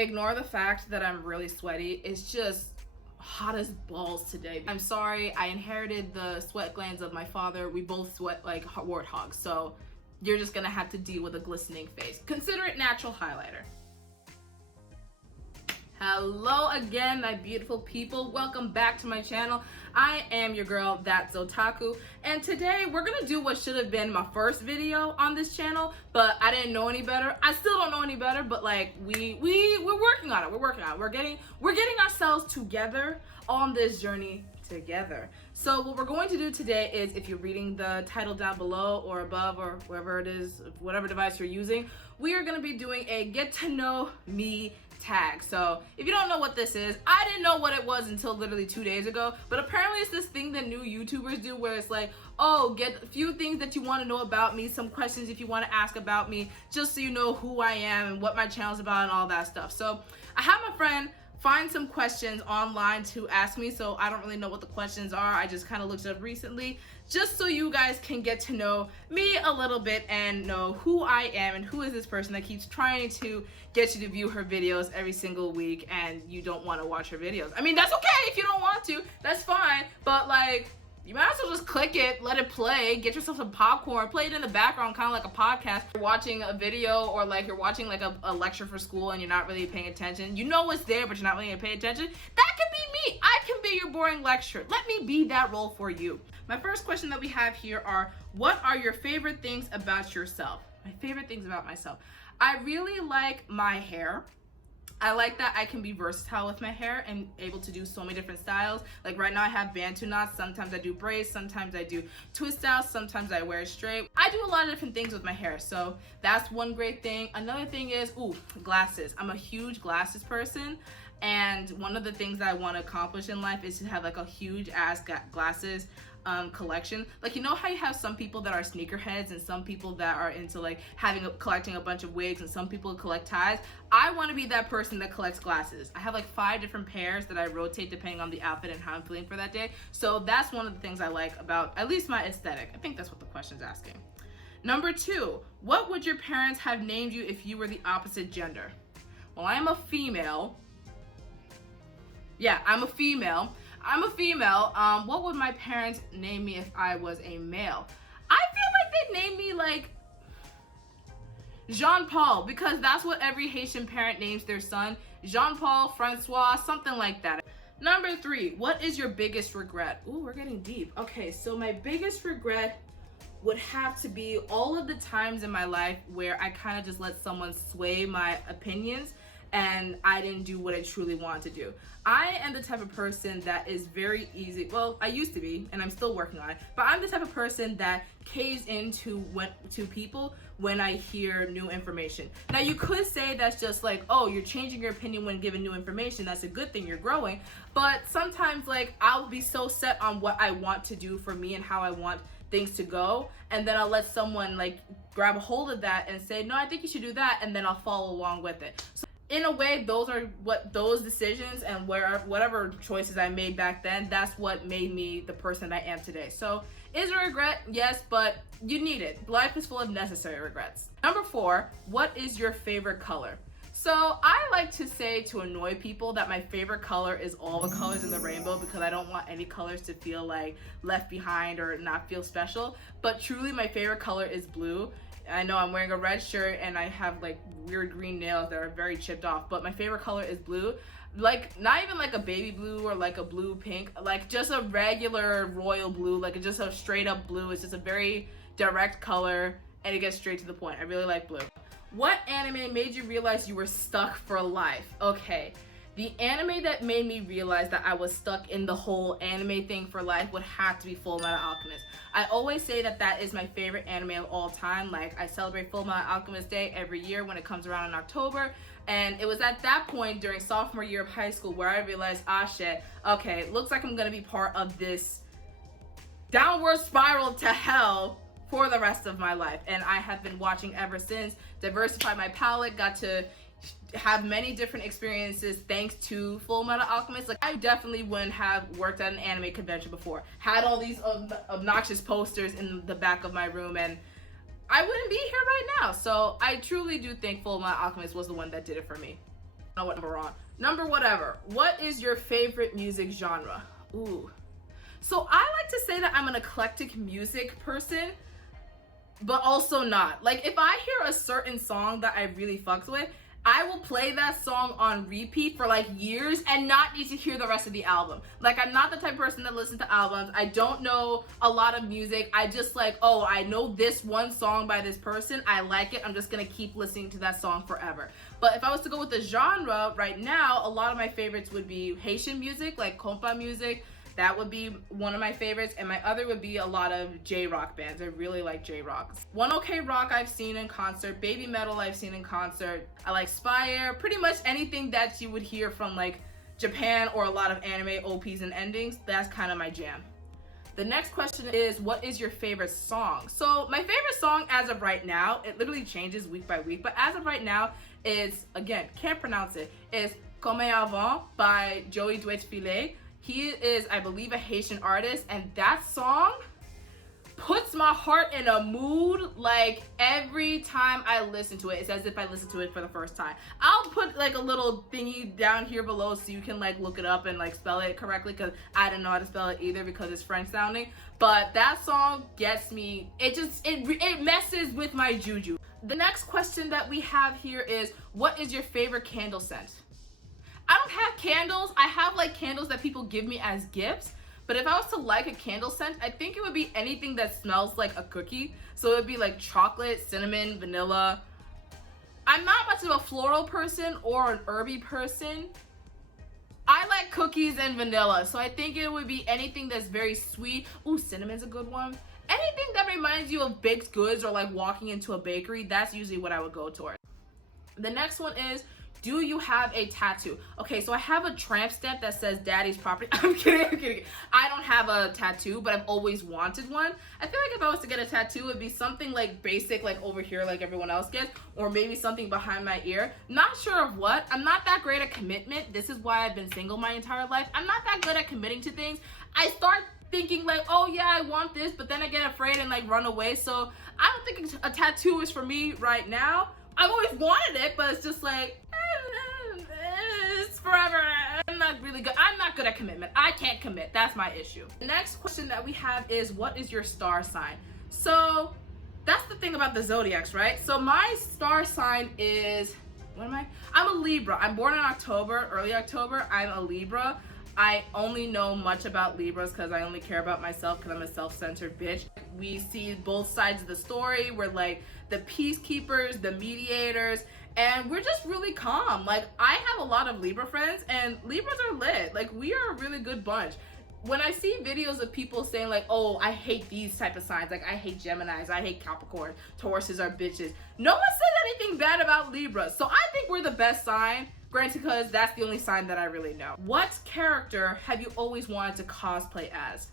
Ignore the fact that I'm really sweaty. It's just hot as balls today. I'm sorry, I inherited the sweat glands of my father. We both sweat like warthogs, so you're just gonna have to deal with a glistening face. Consider it natural highlighter. Hello again, my beautiful people. Welcome back to my channel. I am your girl, That's Zotaku, and today we're gonna do what should have been my first video on this channel, but I didn't know any better. I still don't know any better, but like we're working on it. We're working on it. We're getting ourselves together on this journey together. So what we're going to do today is, if you're reading the title down below or above or wherever it is, whatever device you're using, we are going to be doing a get to know me tag. So if you don't know what this is, I didn't know what it was until literally 2 days ago, but apparently it's this thing that new YouTubers do where it's like, oh, get a few things that you want to know about me, some questions if you want to ask about me, just so you know who I am and what my channel's about and all that stuff. So I have my friend find some questions online to ask me, so I don't really know what the questions are. I just kind of looked it up recently, just so you guys can get to know me a little bit and know who I am and who is this person that keeps trying to get you to view her videos every single week and you don't want to watch her videos. I mean, that's okay if you don't want to, that's fine, but like, you might as well just click it, let it play, get yourself some popcorn, play it in the background, kind of like a podcast. You're watching a video or like you're watching like a lecture for school and you're not really paying attention. You know what's there, but you're not really gonna pay attention. That can be me. I can be your boring lecturer. Let me be that role for you. My first question that we have here are, what are your favorite things about yourself? My favorite things about myself. I really like my hair. I like that I can be versatile with my hair and able to do so many different styles. Like right now I have Bantu knots, sometimes I do braids, sometimes I do twist styles, sometimes I wear it straight. I do a lot of different things with my hair, so that's one great thing. Another thing is, glasses. I'm a huge glasses person, and one of the things that I want to accomplish in life is to have like a huge ass glasses collection. Like, you know how you have some people that are sneakerheads and some people that are into like collecting a bunch of wigs and some people collect ties? I want to be that person that collects glasses. I have like 5 different pairs that I rotate depending on the outfit and how I'm feeling for that day. So that's one of the things I like about at least my aesthetic. I think that's what the question's asking. Number 2, what would your parents have named you if you were the opposite gender? Well, I'm a female. Yeah, I'm a female. What would my parents name me if I was a male? I feel like they'd name me like Jean-Paul, because that's what every Haitian parent names their son. Jean-Paul, Francois, something like that. Number 3, what is your biggest regret? Ooh, we're getting deep. Okay, so my biggest regret would have to be all of the times in my life where I kind of just let someone sway my opinions and I didn't do what I truly wanted to do. I am the type of person that is very easy, well, I used to be, and I'm still working on it, but I'm the type of person that caves into to people when I hear new information. Now, you could say that's just like, oh, you're changing your opinion when given new information. That's a good thing, you're growing. But sometimes, like, I'll be so set on what I want to do for me and how I want things to go, and then I'll let someone like grab a hold of that and say, no, I think you should do that, and then I'll follow along with it. So in a way, those decisions and whatever choices I made back then, that's what made me the person I am today. So is a regret? Yes, but you need it. Life is full of necessary regrets. Number 4, what is your favorite color? So I like to say, to annoy people, that my favorite color is all the colors in the rainbow, because I don't want any colors to feel like left behind or not feel special. But truly, my favorite color is blue. I know I'm wearing a red shirt and I have like weird green nails that are very chipped off, but my favorite color is blue. Like, not even like a baby blue or like a blue pink, like just a regular royal blue, like just a straight up blue. It's just a very direct color and it gets straight to the point. I really like blue. What anime made you realize you were stuck for life? Okay, the anime that made me realize that I was stuck in the whole anime thing for life would have to be Full Metal Alchemist. I always say that that is my favorite anime of all time. Like, I celebrate Full Metal Alchemist Day every year when it comes around in October. And it was at that point during sophomore year of high school where I realized, shit, okay, it looks like I'm gonna be part of this downward spiral to hell for the rest of my life. And I have been watching ever since, diversified my palette, got to have many different experiences thanks to Full Metal Alchemist. Like, I definitely wouldn't have worked at an anime convention before, had all these obnoxious posters in the back of my room, and I wouldn't be here right now. So I truly do think Full Metal Alchemist was the one that did it for me. know what number we're on. Number whatever. What is your favorite music genre? Ooh. So I like to say that I'm an eclectic music person, but also not. Like, if I hear a certain song that I really fucks with, I will play that song on repeat for like years and not need to hear the rest of the album. Like, I'm not the type of person that listens to albums. I don't know a lot of music. I just like, oh, I know this one song by this person. I like it. I'm just gonna keep listening to that song forever. But if I was to go with the genre right now, a lot of my favorites would be Haitian music, like compa music. That would be one of my favorites, and my other would be a lot of J-rock bands. I really like J-rock. One OK Rock I've seen in concert, Baby Metal I've seen in concert. I like Spire, pretty much anything that you would hear from like Japan or a lot of anime OPs and endings. That's kind of my jam. The next question is, what is your favorite song? So my favorite song as of right now, it literally changes week by week, but as of right now is, again, can't pronounce it, is Comme Avant by Joey Duetfilet. He is, I believe, a Haitian artist, and that song puts my heart in a mood. Like, every time I listen to it, it's as if I listened to it for the first time. I'll put like a little thingy down here below so you can like look it up and like spell it correctly, because I don't know how to spell it either because it's French sounding. But that song gets me, it messes with my juju. The next question that we have here is, what is your favorite candle scent? I don't have candles. I have like candles that people give me as gifts. But if I was to like a candle scent, I think it would be anything that smells like a cookie. So it would be like chocolate, cinnamon, vanilla. I'm not much of a floral person or an herby person. I like cookies and vanilla. So I think it would be anything that's very sweet. Ooh, cinnamon's a good one. Anything that reminds you of baked goods or like walking into a bakery, that's usually what I would go towards. The next one is, do you have a tattoo? Okay, so I have a tramp stamp that says daddy's property. I'm kidding. I don't have a tattoo, but I've always wanted one. I feel like if I was to get a tattoo, it would be something like basic, like over here, like everyone else gets, or maybe something behind my ear. Not sure of what. I'm not that great at commitment. This is why I've been single my entire life. I'm not that good at committing to things. I start thinking like, oh yeah, I want this, but then I get afraid and like run away. So I don't think a tattoo is for me right now. I've always wanted it, but it's just like, it's forever. I'm not really good. I'm not good at commitment. I can't commit. That's my issue. The next question that we have is, what is your star sign? So that's the thing about the zodiacs, right? So my star sign is, what am I? I'm a Libra. I'm born in October, early October. I'm a Libra. I only know much about Libras because I only care about myself because I'm a self-centered bitch. We see both sides of the story. We're like the peacekeepers, the mediators, and we're just really calm. Like, I have a lot of Libra friends, and Libras are lit. Like, we are a really good bunch. When I see videos of people saying like, oh, I hate these type of signs, like I hate Geminis, I hate Capricorn, Tauruses are bitches. No one says anything bad about Libras. So I think we're the best sign. Granted, because that's the only sign that I really know. What character have you always wanted to cosplay as?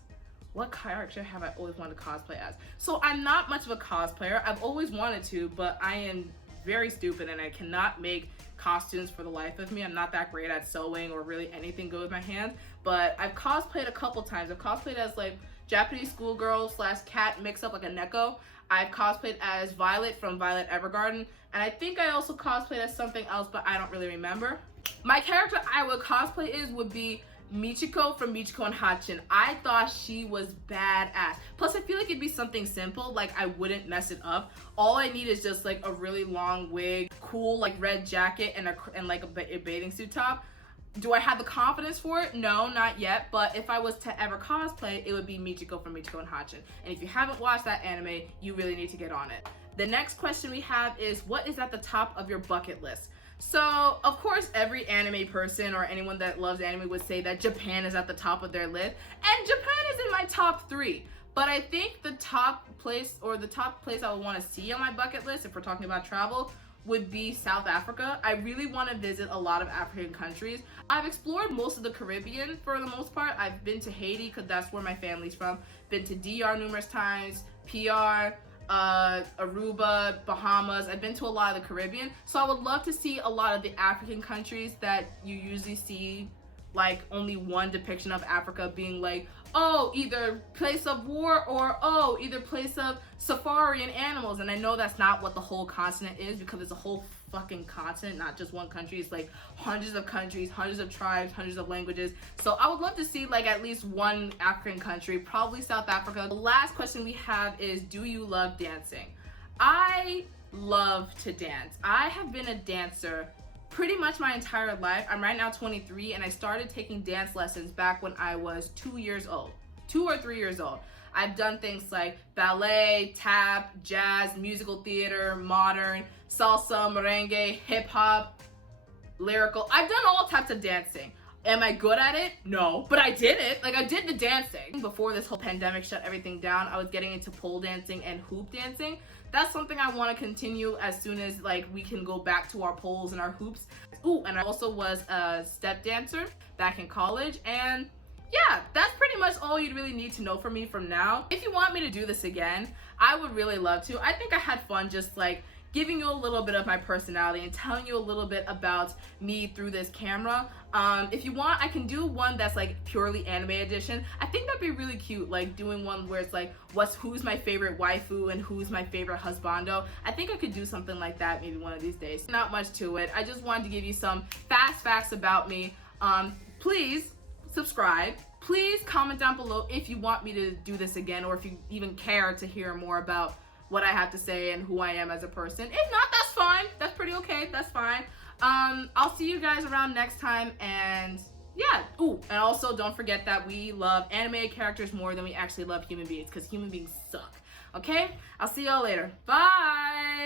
What character have I always wanted to cosplay as? So I'm not much of a cosplayer. I've always wanted to, but I am very stupid and I cannot make costumes for the life of me. I'm not that great at sewing or really anything good with my hands, but I've cosplayed a couple times. I've cosplayed as like Japanese schoolgirl / cat mix up like a Neko. I've cosplayed as Violet from Violet Evergarden, and I think I also cosplayed as something else, but I don't really remember. My character I would cosplay would be Michiko from Michiko and Hatchin. I thought she was badass. Plus, I feel like it'd be something simple, like I wouldn't mess it up. All I need is just like a really long wig, cool like red jacket, and like a bathing suit top. Do I have the confidence for it? No, not yet. But if I was to ever cosplay, it would be Michiko from Michiko and Hatchin. And if you haven't watched that anime, you really need to get on it. The next question we have is, what is at the top of your bucket list? So, of course, every anime person or anyone that loves anime would say that Japan is at the top of their list. And Japan is in my top 3. But I think the top place I would want to see on my bucket list, if we're talking about travel, would be South Africa. I really want to visit a lot of African countries. I've explored most of the Caribbean for the most part. I've been to Haiti because that's where my family's from. Been to DR numerous times, PR, Aruba, Bahamas. I've been to a lot of the Caribbean. So I would love to see a lot of the African countries that you usually see like only one depiction of Africa being like, oh, either place of war or oh, either place of safari and animals. And I know that's not what the whole continent is because it's a whole fucking continent, not just one country. It's like hundreds of countries, hundreds of tribes, hundreds of languages. So I would love to see like at least one African country, probably South Africa. The last question we have is, do you love dancing? I love to dance. I have been a dancer pretty much my entire life. I'm right now 23, and I started taking dance lessons back when I was 2 years old, 2 or 3 years old. I've done things like ballet, tap, jazz, musical theater, modern, salsa, merengue, hip hop, lyrical. I've done all types of dancing. Am I good at it? No, but I did it. Like, I did the dancing. Before this whole pandemic shut everything down, I was getting into pole dancing and hoop dancing. That's something I want to continue as soon as like we can go back to our poles and our hoops. Ooh, and I also was a step dancer back in college, and yeah, that's pretty much all you'd really need to know from me from now. If you want me to do this again, I would really love to. I think I had fun just like giving you a little bit of my personality and telling you a little bit about me through this camera. If you want, I can do one that's like purely anime edition. I think that'd be really cute, like doing one where it's like who's my favorite waifu and who's my favorite husbando. I think I could do something like that maybe one of these days. Not much to it. I just wanted to give you some fast facts about me. Please subscribe. Please comment down below if you want me to do this again, or if you even care to hear more about what I have to say and who I am as a person. If not, that's fine. That's pretty okay. That's fine. I'll see you guys around next time, and yeah. Ooh, and also don't forget that we love anime characters more than we actually love human beings, because human beings suck. Okay? I'll see y'all later. Bye!